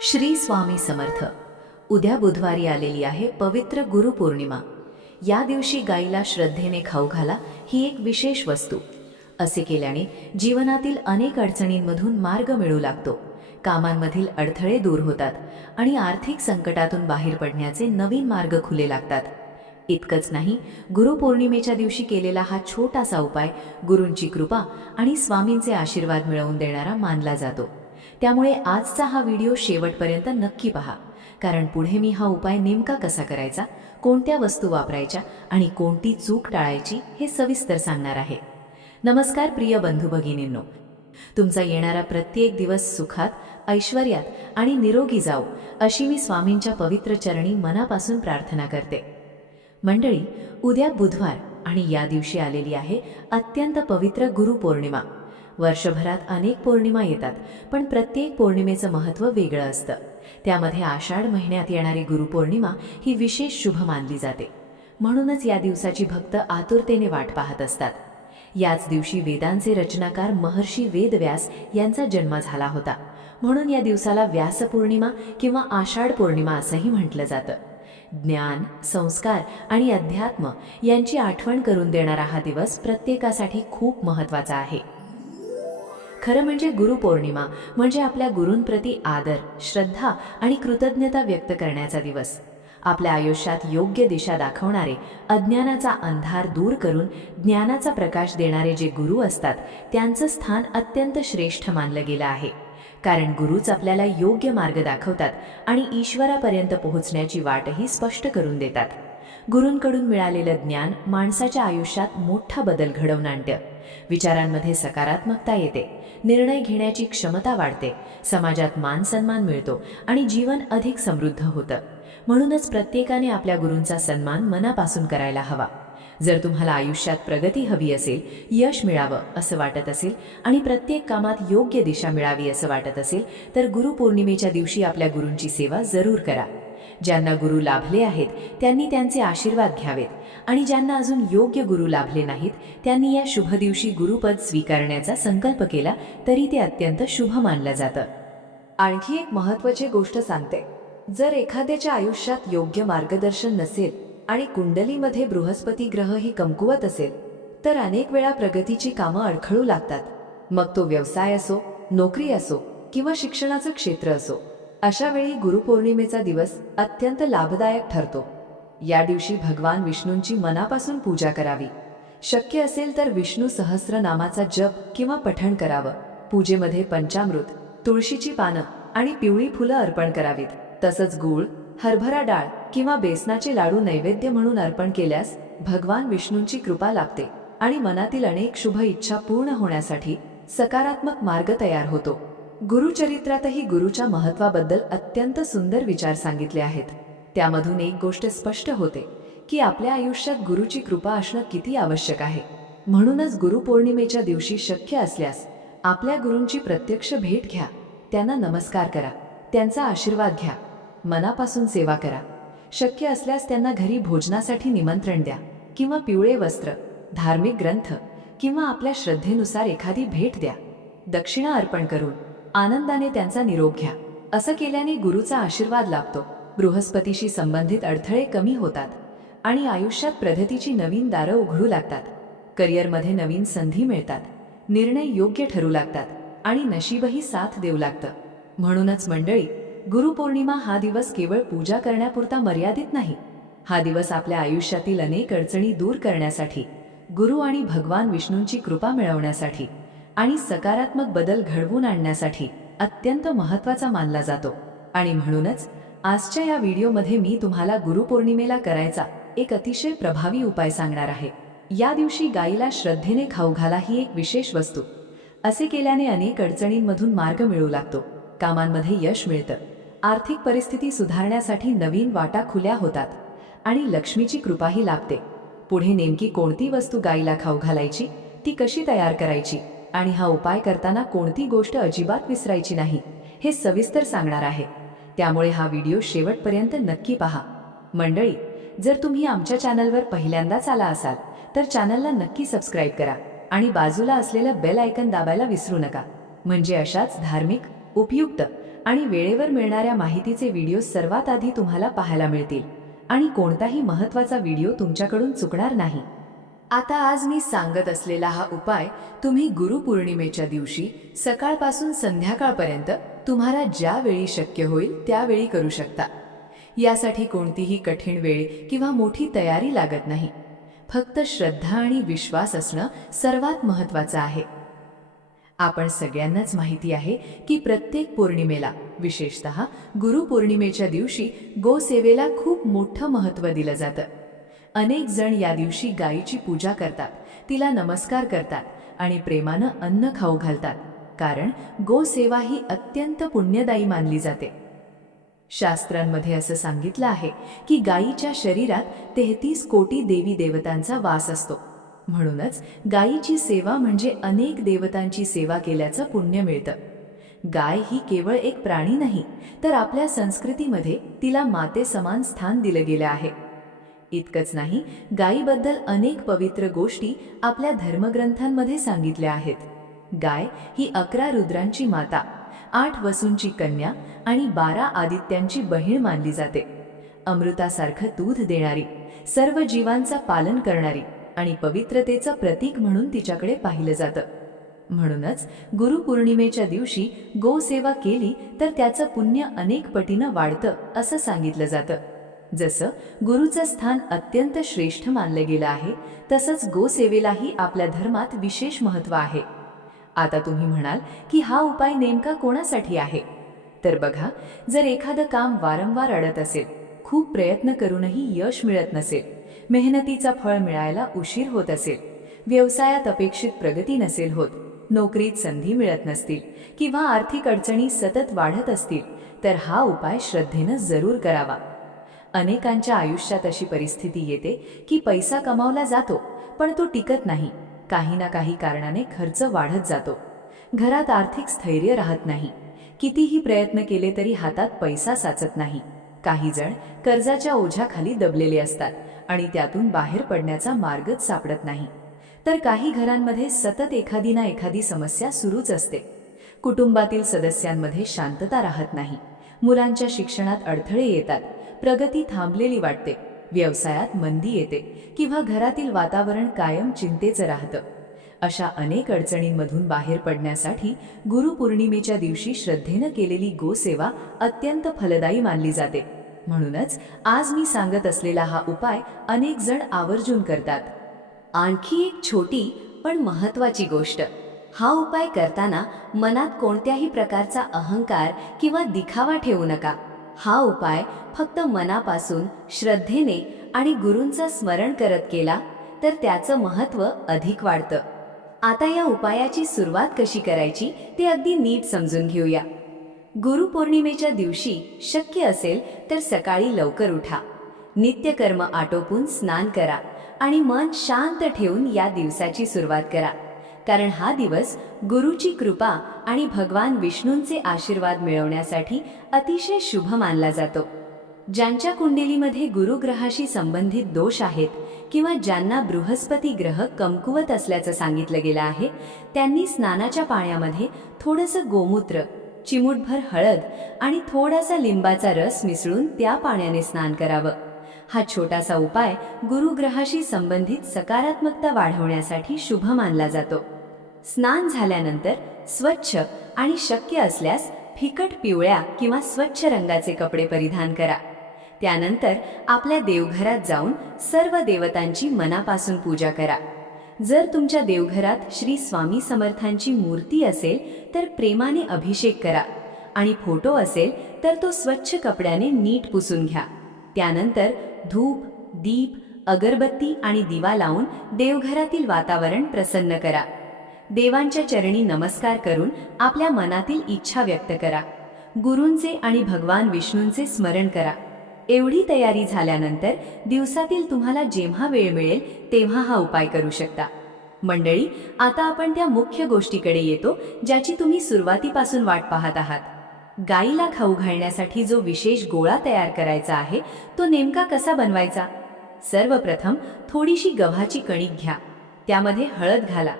श्री स्वामी समर्थ। उद्या बुधवारी आलेली आहे पवित्र गुरुपौर्णिमा। या दिवशी गाईला श्रद्धेने खाऊ घाला ही एक विशेष वस्तू। असे केल्याने जीवनातील अनेक अडचणींमधून मार्ग मिळू लागतो, कामांमधील अडथळे दूर होतात आणि आर्थिक संकटातून बाहेर पडण्याचे नवीन मार्ग खुले लागतात। इतकंच नाही, गुरुपौर्णिमेच्या दिवशी केलेला हा छोटासा उपाय गुरूंची कृपा आणि स्वामींचे आशीर्वाद मिळवून देणारा मानला जातो। त्यामुळे आजचा हा व्हिडिओ शेवटपर्यंत नक्की पहा, कारण पुढे मी हा उपाय नेमका कसा करायचा, कोणत्या वस्तू वापरायच्या आणि कोणती चूक टाळायची हे सविस्तर सांगणार आहे। नमस्कार प्रिय बंधू भगिनींनो, तुमचा येणारा प्रत्येक दिवस सुखात, ऐश्वर्यात आणि निरोगी जाओ अशी मी स्वामींच्या पवित्र चरणी मनापासून प्रार्थना करते। मंडळी, उद्या बुधवार आणि या दिवशी आलेली आहे अत्यंत पवित्र गुरुपौर्णिमा। वर्षभरात अनेक पौर्णिमा येतात, पण प्रत्येक पौर्णिमेचं महत्त्व वेगळं असतं। त्यामध्ये आषाढ महिन्यात येणारी गुरुपौर्णिमा ही विशेष शुभ मानली जाते, म्हणूनच या दिवसाची भक्त आतुरतेने वाट पाहत असतात। याच दिवशी वेदांचे रचनाकार महर्षी वेदव्यास यांचा जन्म झाला होता, म्हणून या दिवसाला व्यासपौर्णिमा किंवा आषाढ पौर्णिमा असंही म्हटलं जातं। ज्ञान, संस्कार आणि अध्यात्म यांची आठवण करून देणारा हा दिवस प्रत्येकासाठी खूप महत्त्वाचा आहे। खरं म्हणजे गुरुपौर्णिमा म्हणजे आपल्या गुरूंप्रती आदर, श्रद्धा आणि कृतज्ञता व्यक्त करण्याचा दिवस। आपल्या आयुष्यात योग्य दिशा दाखवणारे, अज्ञानाचा अंधार दूर करून ज्ञानाचा प्रकाश देणारे जे गुरु असतात, त्यांचं स्थान अत्यंत श्रेष्ठ मानलं गेलं आहे। कारण गुरुच आपल्याला योग्य मार्ग दाखवतात आणि ईश्वरापर्यंत पोहोचण्याची वाटही स्पष्ट करून देतात। गुरूंकडून मिळालेलं ज्ञान माणसाच्या आयुष्यात मोठा बदल घडवून आणतं। विचारांमध्ये सकारात्मकता येते, निर्णय घेण्याची क्षमता वाढते, समाजात मान सन्मान मिळतो आणि जीवन अधिक समृद्ध होतं। म्हणूनच प्रत्येकाने आपल्या गुरूंचा सन्मान मनापासून करायला हवा। जर तुम्हाला आयुष्यात प्रगती हवी असेल, यश मिळावं असं वाटत असेल आणि प्रत्येक कामात योग्य दिशा मिळावी असं वाटत असेल, तर गुरुपौर्णिमेच्या दिवशी आपल्या गुरूंची सेवा जरूर करा। ज्यांना गुरु लाभले आहेत त्यांनी त्यांचे आशीर्वाद घ्यावेत आणि ज्यांना अजून योग्य गुरु लाभले नाहीत त्यांनी या शुभ दिवशी गुरुपद स्वीकारण्याचा संकल्प केला तरी ते अत्यंत शुभ मानलं जातं। आणखी एक महत्त्वाची गोष्ट सांगते, जर एखाद्याच्या आयुष्यात योग्य मार्गदर्शन नसेल आणि कुंडलीमध्ये बृहस्पती ग्रह ही कमकुवत असेल, तर अनेक वेळा प्रगतीची कामं अडखळू लागतात। मग तो व्यवसाय असो, नोकरी असो किंवा शिक्षणाचं क्षेत्र असो। अशा वेळी गुरुपौर्णिमेचा दिवस अत्यंत लाभदायक ठरतो। या दिवशी भगवान विष्णूंची मनापासून पूजा करावी। शक्य असेल तर विष्णू सहस्रनामाचा जप किंवा पठण करावं। पूजेमध्ये पंचामृत, तुळशीची पानं आणि पिवळी फुलं अर्पण करावीत। तसंच गूळ, हरभरा डाळ किंवा बेसनाचे लाडू नैवेद्य म्हणून अर्पण केल्यास भगवान विष्णूंची कृपा लाभते आणि मनातील अनेक शुभ इच्छा पूर्ण होण्यासाठी सकारात्मक मार्ग तयार होतो। गुरुचरित्रातही गुरुच्या महत्त्वाबद्दल अत्यंत सुंदर विचार सांगितले आहेत। त्यामधून एक गोष्ट स्पष्ट होते की आपल्या आयुष्यात गुरुची कृपा असणं किती आवश्यक आहे। म्हणूनच गुरुपौर्णिमेच्या दिवशी शक्य असल्यास आपल्या गुरूंची प्रत्यक्ष भेट घ्या, त्यांना नमस्कार करा, त्यांचा आशीर्वाद घ्या, मनापासून सेवा करा। शक्य असल्यास त्यांना घरी भोजनासाठी निमंत्रण द्या किंवा पिवळे वस्त्र, धार्मिक ग्रंथ किंवा आपल्या श्रद्धेनुसार एखादी भेट द्या। दक्षिणा अर्पण करून आनंदाने त्यांचा निरोप घ्या। असं केल्याने गुरुचा आशीर्वाद लाभतो, बृहस्पतीशी संबंधित अडथळे कमी होतात आणि आयुष्यात प्रगतीची नवीन दारं उघडू लागतात। करिअरमध्ये नवीन संधी मिळतात, निर्णय योग्य ठरू लागतात आणि नशीबही साथ देऊ लागतं। म्हणूनच मंडळी, गुरुपौर्णिमा हा दिवस केवळ पूजा करण्यापुरता मर्यादित नाही। हा दिवस आपल्या आयुष्यातील अनेक अडचणी दूर करण्यासाठी, गुरु आणि भगवान विष्णूंची कृपा मिळवण्यासाठी आणि सकारात्मक बदल घडवून आणण्यासाठी अत्यंत महत्त्वाचा मानला जातो। आणि म्हणूनच आजच्या या व्हिडिओमध्ये मी तुम्हाला गुरुपौर्णिमेला करायचा एक अतिशय प्रभावी उपाय सांगणार आहे। या दिवशी गाईला श्रद्धेने खाऊ घाला ही एक विशेष वस्तू। असे केल्याने अनेक अडचणींमधून मार्ग मिळू लागतो, कामांमध्ये यश मिळतं, आर्थिक परिस्थिती सुधारण्यासाठी नवीन वाटा खुल्या होतात आणि लक्ष्मीची कृपाही लाभते। पुढे नेमकी कोणती वस्तू गाईला खाऊ घालायची, ती कशी तयार करायची आणि हा उपाय करताना कोणती गोष्ट अजिबात विसरायची नाही हे सविस्तर सांगणार आहे। त्यामुळे हा व्हिडिओ शेवटपर्यंत नक्की पहा। मंडळी, जर तुम्ही आमच्या चॅनलवर पहिल्यांदाच आला असाल तर चॅनलला नक्की सबस्क्राईब करा आणि बाजूला असलेलं बेल आयकॉन दाबायला विसरू नका, म्हणजे अशाच धार्मिक, उपयुक्त आणि वेळेवर मिळणाऱ्या माहितीचे व्हिडिओ सर्वात आधी तुम्हाला पाहायला मिळतील आणि कोणताही महत्त्वाचा व्हिडिओ तुमच्याकडून चुकणार नाही. आता आज मी सांगत असलेला हा उपाय तुम्ही गुरुपौर्णिमेच्या दिवशी सकाळपासून संध्याकाळपर्यंत तुम्हाला ज्या वेळी शक्य होईल त्यावेळी करू शकता. यासाठी कोणतीही कठीण वेळ किंवा मोठी तयारी लागत नाही. फक्त श्रद्धा आणि विश्वास असणं सर्वात महत्त्वाचं आहे. आपण सगळ्यांनाच माहिती आहे की प्रत्येक पौर्णिमेला, विशेषतः गुरुपौर्णिमेच्या दिवशी गोसेवेला खूप मोठं महत्त्व दिलं जातं. अनेक जण या दिवशी गायीची पूजा करतात, तिला नमस्कार करतात आणि प्रेमानं अन्न खाऊ घालतात, कारण गोसेवा ही अत्यंत पुण्यदायी मानली जाते. शास्त्रांमध्ये असं सांगितलं आहे की गायीच्या शरीरात 33 कोटी देवी देवतांचा वास असतो. म्हणूनच गायीची सेवा म्हणजे अनेक देवतांची सेवा केल्याचं पुण्य मिळतं. गाय ही केवळ एक प्राणी नाही, तर आपल्या संस्कृतीमध्ये तिला मातेसमान स्थान दिलं गेलं आहे. इतकंच नाही, गायीबद्दल अनेक पवित्र गोष्टी आपल्या धर्मग्रंथांमध्ये सांगितल्या आहेत. गाय ही 11 रुद्रांची माता, 8 वसूंची कन्या आणि 12 आदित्यांची बहीण मानली जाते. अमृतासारखं दूध देणारी, सर्व जीवांचा पालन करणारी आणि पवित्रतेचं प्रतीक म्हणून तिच्याकडे पाहिलं जातं. म्हणूनच गुरुपौर्णिमेच्या दिवशी गोसेवा केली तर त्याचं पुण्य अनेक पटीनं वाढतं असं सांगितलं जातं. जसं गुरुचं स्थान अत्यंत श्रेष्ठ मानलं गेलं आहे, तसंच गोसेवेलाही आपल्या धर्मात विशेष महत्त्व आहे. आता तुम्ही म्हणाल की हा उपाय नेमका कोणासाठी आहे? तर बघा, जर एखादं काम वारंवार अडत असेल, खूप प्रयत्न करूनही यश मिळत नसेल, मेहनतीचा फळ मिळायला उशीर होत असेल, व्यवसायात अपेक्षित प्रगती नसेल होत, नोकरीत संधी मिळत नसतील किंवा आर्थिक अडचणी सतत वाढत असतील, तर हा उपाय श्रद्धेनं जरूर करावा. अनेकांच्या आयुष्यात अशी परिस्थिती येते की पैसा कमावला जातो, पण तो टिकत नाही. काही ना काही कारणाने खर्च वाढत जातो. घरात आर्थिक स्थैर्य राहत नाही. कितीही प्रयत्न केले तरी हातात पैसा साचत नाही. काही जण कर्जाच्या ओझ्याखाली दबलेले असतात आणि त्यातून बाहेर पडण्याचा मार्गच सापडत नाही. तर काही घरांमध्ये सतत एखादी ना एखादी समस्या सुरूच असते. कुटुंबातील सदस्यांमध्ये शांतता राहत नाही. मुलांच्या शिक्षणात अडथळे येतात, प्रगती थांबलेली वाटते, व्यवसायात मंदी येते किंवा घरातील वातावरण कायम चिंतेचं राहतं. अशा अनेक अडचणींमधून बाहेर पडण्यासाठी गुरुपौर्णिमेच्या दिवशी श्रद्धेनं केलेली गोसेवा अत्यंत फलदायी मानली जाते. म्हणूनच आज मी सांगत असलेला हा उपाय अनेक जण आवर्जून करतात. आणखी एक छोटी पण महत्त्वाची गोष्ट, हा उपाय करताना मनात कोणत्याही प्रकारचा अहंकार किंवा दिखावा ठेवू नका. हा उपाय फक्त मनापासून श्रद्धेने आणि गुरूंचं स्मरण करत केला तर त्याचं महत्त्व अधिक वाढतं. आता या उपायाची सुरुवात कशी करायची ते अगदी नीट समजून घेऊया. गुरुपौर्णिमेच्या दिवशी शक्य असेल तर सकाळी लवकर उठा, नित्यकर्म आटोपून स्नान करा आणि मन शांत ठेवून या दिवसाची सुरुवात करा. कारण हा दिवस गुरुची कृपा आणि भगवान विष्णूंचे आशीर्वाद मिळवण्यासाठी अतिशय शुभ मानला जातो. ज्यांच्या कुंडलीमध्ये गुरुग्रहाशी संबंधित दोष आहेत किंवा ज्यांना बृहस्पती ग्रह कमकुवत असल्याचं सांगितलं गेलं आहे, त्यांनी स्नानाच्या पाण्यामध्ये थोडंसं गोमूत्र, चिमूटभर हळद आणि थोडासा लिंबाचा रस मिसळून त्या पाण्याने स्नान करावं. हा छोटासा उपाय गुरुग्रहाशी संबंधित सकारात्मकता वाढवण्यासाठी शुभ मानला जातो. स्नान झाल्यानंतर स्वच्छ आणि शक्य असल्यास फिकट पिवळ्या किंवा स्वच्छ रंगाचे कपडे परिधान करा. त्यानंतर आपल्या देवघरात जाऊन सर्व देवतांची मनापासून पूजा करा. जर तुमच्या देवघरात श्री स्वामी समर्थांची मूर्ती असेल तर प्रेमाने अभिषेक करा आणि फोटो असेल तर तो स्वच्छ कपड्याने नीट पुसून घ्या. त्यानंतर धूप, दीप, अगरबत्ती आणि दिवा लावून देवघरातील वातावरण प्रसन्न करा. देवांच्या चरणी नमस्कार करून आपल्या मनातील इच्छा व्यक्त करा. गुरूंचे आणि भगवान विष्णूंचे स्मरण करा. एवढी तयारी झाल्यानंतर दिवसातील तुम्हाला जेव्हा वेळ मिळेल तेव्हा हा उपाय करू शकता. मंडळी, आता आपण त्या मुख्य गोष्टीकडे येतो ज्याची तुम्ही सुरुवातीपासून वाट पाहत आहात. गाईला खाऊ घालण्यासाठी जो विशेष गोळा तयार करायचा आहे तो नेमका कसा बनवायचा? सर्वप्रथम थोडीशी गव्हाची कणिक घ्या. त्यामध्ये हळद घाला.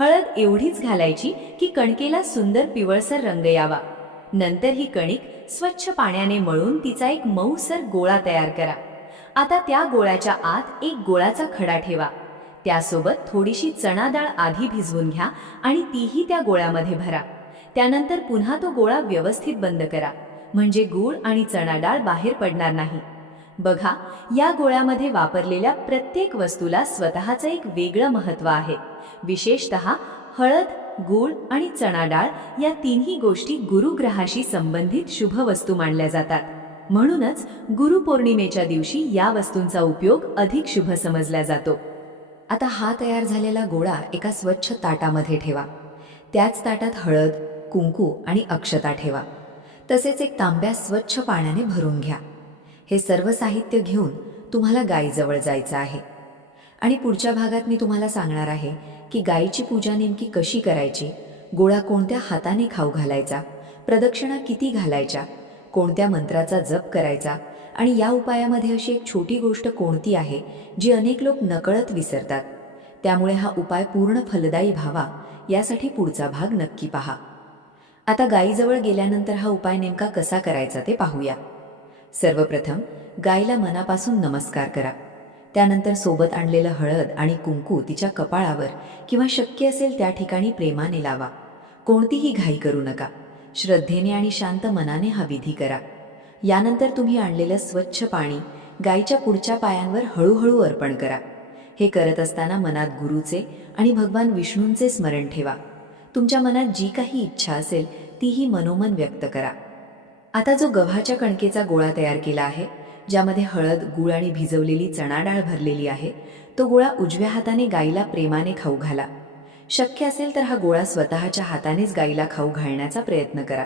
हळद एवढीच घालायची की कणकेला सुंदर पिवळसर रंग यावा. नंतर ही कणिक स्वच्छ पाण्याने मळून तिचा एक मऊसर गोळा तयार करा. आता त्या गोळ्याच्या आत एक गोळाचा खडा ठेवा. त्यासोबत थोडीशी चणा डाळ आधी भिजवून घ्या आणि तीही त्या गोळ्यामध्ये भरा. त्यानंतर पुन्हा तो गोळा व्यवस्थित बंद करा, म्हणजे गूळ आणि चणा डाळ बाहेर पडणार नाही. बघा, या गोळ्यामध्ये वापरलेल्या प्रत्येक वस्तूला स्वतःचं एक वेगळं महत्त्व आहे. विशेषतः हळद, गूळ आणि चणा डाळ या तिन्ही गोष्टी गुरुग्रहाशी संबंधित शुभ वस्तू मानल्या जातात. म्हणूनच गुरुपौर्णिमेच्या दिवशी या वस्तूंचा उपयोग अधिक शुभ समजला जातो. आता हा तयार झालेला गोळा एका स्वच्छ ताटामध्ये ठेवा. त्याच ताटात हळद, कुंकू आणि अक्षता ठेवा. तसेच एक तांब्या स्वच्छ पाण्याने भरून घ्या. हे सर्व साहित्य घेऊन तुम्हाला गायीजवळ जायचं आहे. आणि पुढच्या भागात मी तुम्हाला सांगणार आहे की गायीची पूजा नेमकी कशी करायची, गोळा कोणत्या हाताने खाऊ घालायचा, प्रदक्षिणा किती घालायच्या, कोणत्या मंत्राचा जप करायचा आणि या उपायामध्ये अशी एक छोटी गोष्ट कोणती आहे जी अनेक लोक नकळत विसरतात. त्यामुळे हा उपाय पूर्ण फलदायी व्हावा यासाठी पुढचा भाग नक्की पहा. आता गायीजवळ गेल्यानंतर हा उपाय नेमका कसा करायचा ते पाहूया. सर्वप्रथम गायीला मनापासून नमस्कार करा. त्यानंतर सोबत आणलेलं हळद आणि कुंकू तिच्या कपाळावर किंवा शक्य असेल त्या ठिकाणी प्रेमाने लावा. कोणतीही घाई करू नका. श्रद्धेने आणि शांत मनाने हा विधी करा. यानंतर तुम्ही आणलेलं स्वच्छ पाणी गायीच्या पुढच्या पायांवर हळूहळू अर्पण करा. हे करत असताना मनात गुरुचे आणि भगवान विष्णूंचे स्मरण ठेवा. तुमच्या मनात जी काही इच्छा असेल तीही मनोमन व्यक्त करा. आता जो गव्हाच्या कणकेचा गोळा तयार केला आहे, ज्यामध्ये हळद, गूळ आणि भिजवलेली चणा डाळ भरलेली आहे, तो गोळा उजव्या हाताने गायीला प्रेमाने खाऊ घाला. शक्य असेल तर हा गोळा स्वतःच्या हातानेच गायीला खाऊ घालण्याचा प्रयत्न करा.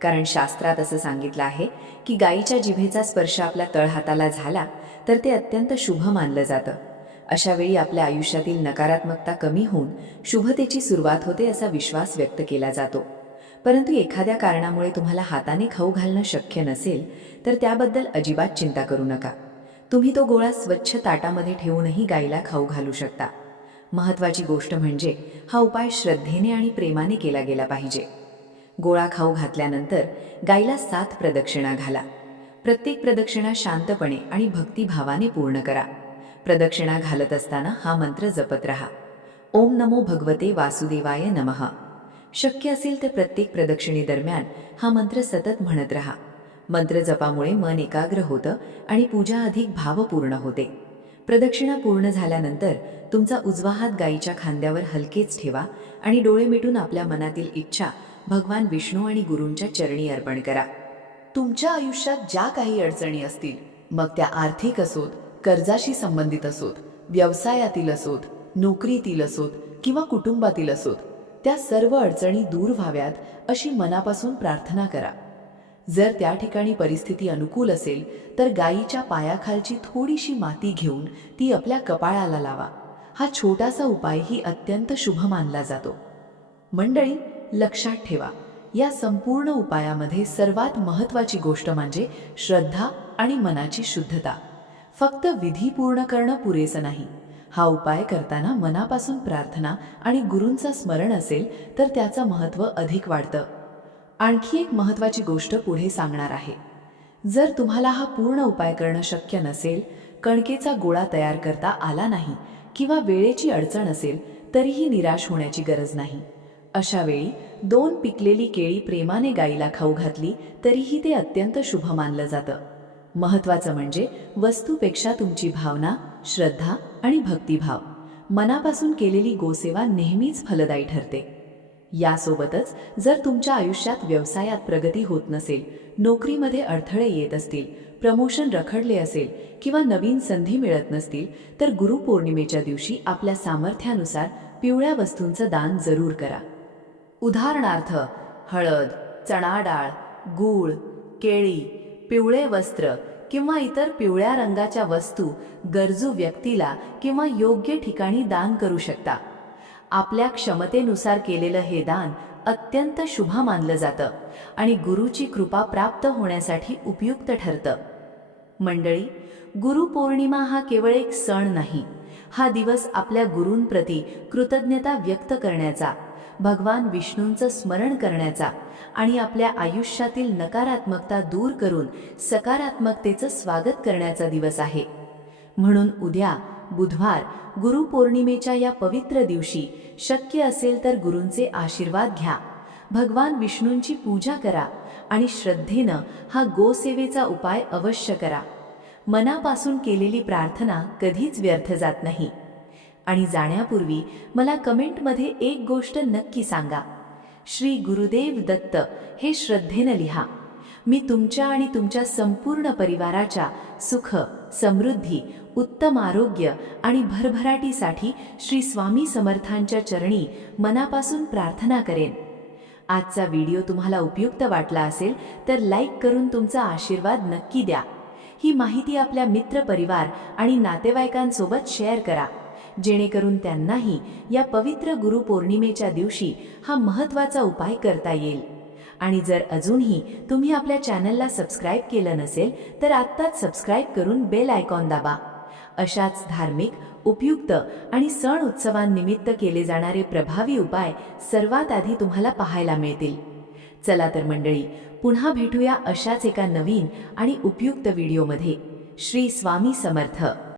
कारण शास्त्रात असं सांगितलं आहे की गायीच्या जिभेचा स्पर्श आपल्या तळहाताला झाला तर ते अत्यंत शुभ मानलं जातं. अशा वेळी आपल्या आयुष्यातील नकारात्मकता कमी होऊन शुभतेची सुरुवात होते असा विश्वास व्यक्त केला जातो. परंतु एखाद्या कारणामुळे तुम्हाला हाताने खाऊ घालणं शक्य नसेल तर त्याबद्दल अजिबात चिंता करू नका. तुम्ही तो गोळा स्वच्छ ताटामध्ये ठेवूनही गायीला खाऊ घालू शकता. महत्त्वाची गोष्ट म्हणजे हा उपाय श्रद्धेने आणि प्रेमाने केला गेला पाहिजे. गोळा खाऊ घातल्यानंतर गायीला 7 प्रदक्षिणा घाला. प्रत्येक प्रदक्षिणा शांतपणे आणि भक्तिभावाने पूर्ण करा. प्रदक्षिणा घालत असताना हा मंत्र जपत रहा. ओम नमो भगवते वासुदेवाय नमः. शक्य असेल तर प्रत्येक प्रदक्षिणेदरम्यान हा मंत्र सतत म्हणत रहा. मंत्र जपामुळे मन एकाग्र होतं आणि पूजा अधिक भावपूर्ण होते. प्रदक्षिणा पूर्ण झाल्यानंतर तुमचा उजवा हात गायीच्या खांद्यावर हलकेच ठेवा आणि डोळे मिटून आपल्या मनातील इच्छा भगवान विष्णू आणि गुरूंच्या चरणी अर्पण करा. तुमच्या आयुष्यात ज्या काही अडचणी असतील, मग त्या आर्थिक असोत, कर्जाशी संबंधित असोत, व्यवसायातील असोत, नोकरीतील असोत किंवा कुटुंबातील असोत, त्या सर्व अडचणी दूर व्हाव्यात अशी मनापासून प्रार्थना करा. जर त्या ठिकाणी परिस्थिती अनुकूल असेल तर गायीच्या पायाखालची थोडीशी माती घेऊन ती आपल्या कपाळाला लावा. हा छोटासा उपायही अत्यंत शुभ मानला जातो. मंडळी, लक्षात ठेवा, या संपूर्ण उपायामध्ये सर्वात महत्त्वाची गोष्ट म्हणजे श्रद्धा आणि मनाची शुद्धता. फक्त विधी पूर्ण करणं पुरेसं नाही. हा उपाय करताना मनापासून प्रार्थना आणि गुरूंचं स्मरण असेल तर त्याचं महत्त्व अधिक वाढतं. आणखी एक महत्त्वाची गोष्ट पुढे सांगणार आहे. जर तुम्हाला हा पूर्ण उपाय करणं शक्य नसेल, कणकेचा गोळा तयार करता आला नाही किंवा वेळेची अडचण असेल, तरीही निराश होण्याची गरज नाही. अशा वेळी 2 पिकलेली केळी प्रेमाने गायीला खाऊ घातली तरीही ते अत्यंत शुभ मानलं जातं. महत्त्वाचं म्हणजे वस्तूपेक्षा तुमची भावना, श्रद्धा आणि भक्तिभाव. मनापासून केलेली गोसेवा नेहमीच फलदायी ठरते. यासोबतच जर तुमच्या आयुष्यात व्यवसायात प्रगती होत नसेल, नोकरीमध्ये अडथळे येत असतील, प्रमोशन रखडले असेल किंवा नवीन संधी मिळत नसतील, तर गुरुपौर्णिमेच्या दिवशी आपल्या सामर्थ्यानुसार पिवळ्या वस्तूंचं दान जरूर करा. उदाहरणार्थ हळद, चणा डाळ, गूळ, केळी, पिवळे वस्त्र किंवा इतर पिवळ्या रंगाच्या वस्तू गरजू व्यक्तीला किंवा योग्य ठिकाणी दान करू शकता. आपल्या क्षमतेनुसार केलेलं हे दान अत्यंत शुभ मानलं जातं आणि गुरुची कृपा प्राप्त होण्यासाठी उपयुक्त ठरतं. मंडळी, गुरुपौर्णिमा हा केवळ एक सण नाही. हा दिवस आपल्या गुरूंप्रती कृतज्ञता व्यक्त करण्याचा, भगवान विष्णूंचं स्मरण करण्याचा आणि आपल्या आयुष्यातील नकारात्मकता दूर करून सकारात्मकतेचं स्वागत करण्याचा दिवस आहे. म्हणून उद्या बुधवार गुरुपौर्णिमेच्या या पवित्र दिवशी शक्य असेल तर गुरूंचे आशीर्वाद घ्या, भगवान विष्णूंची पूजा करा आणि श्रद्धेनं हा गोसेवेचा उपाय अवश्य करा. मनापासून केलेली प्रार्थना कधीच व्यर्थ जात नाही. आणि जाण्यापूर्वी मला कमेंटमध्ये एक गोष्ट नक्की सांगा. श्री गुरुदेव दत्त हे श्रद्धेनं लिहा. मी तुमच्या आणि तुमच्या संपूर्ण परिवाराच्या सुख, समृद्धी, उत्तम आरोग्य आणि भरभराटीसाठी श्री स्वामी समर्थांच्या चरणी मनापासून प्रार्थना करेन. आजचा व्हिडिओ तुम्हाला उपयुक्त वाटला असेल तर लाईक करून तुमचा आशीर्वाद नक्की द्या. ही माहिती आपल्या मित्रपरिवार आणि नातेवाईकांसोबत शेअर करा, जेणेकरून त्यांनाही या पवित्र गुरुपौर्णिमेच्या दिवशी हा महत्त्वाचा उपाय करता येईल. आणि जर अजूनही तुम्ही आपल्या चॅनलला सबस्क्राईब केलं नसेल तर आत्ताच सबस्क्राईब करून बेल आयकॉन दाबा. अशाच धार्मिक, उपयुक्त आणि सण उत्सवांनिमित्त केले जाणारे प्रभावी उपाय सर्वात आधी तुम्हाला पाहायला मिळतील. चला तर मंडळी, पुन्हा भेटूया अशाच एका नवीन आणि उपयुक्त व्हिडिओमध्ये. श्री स्वामी समर्थ.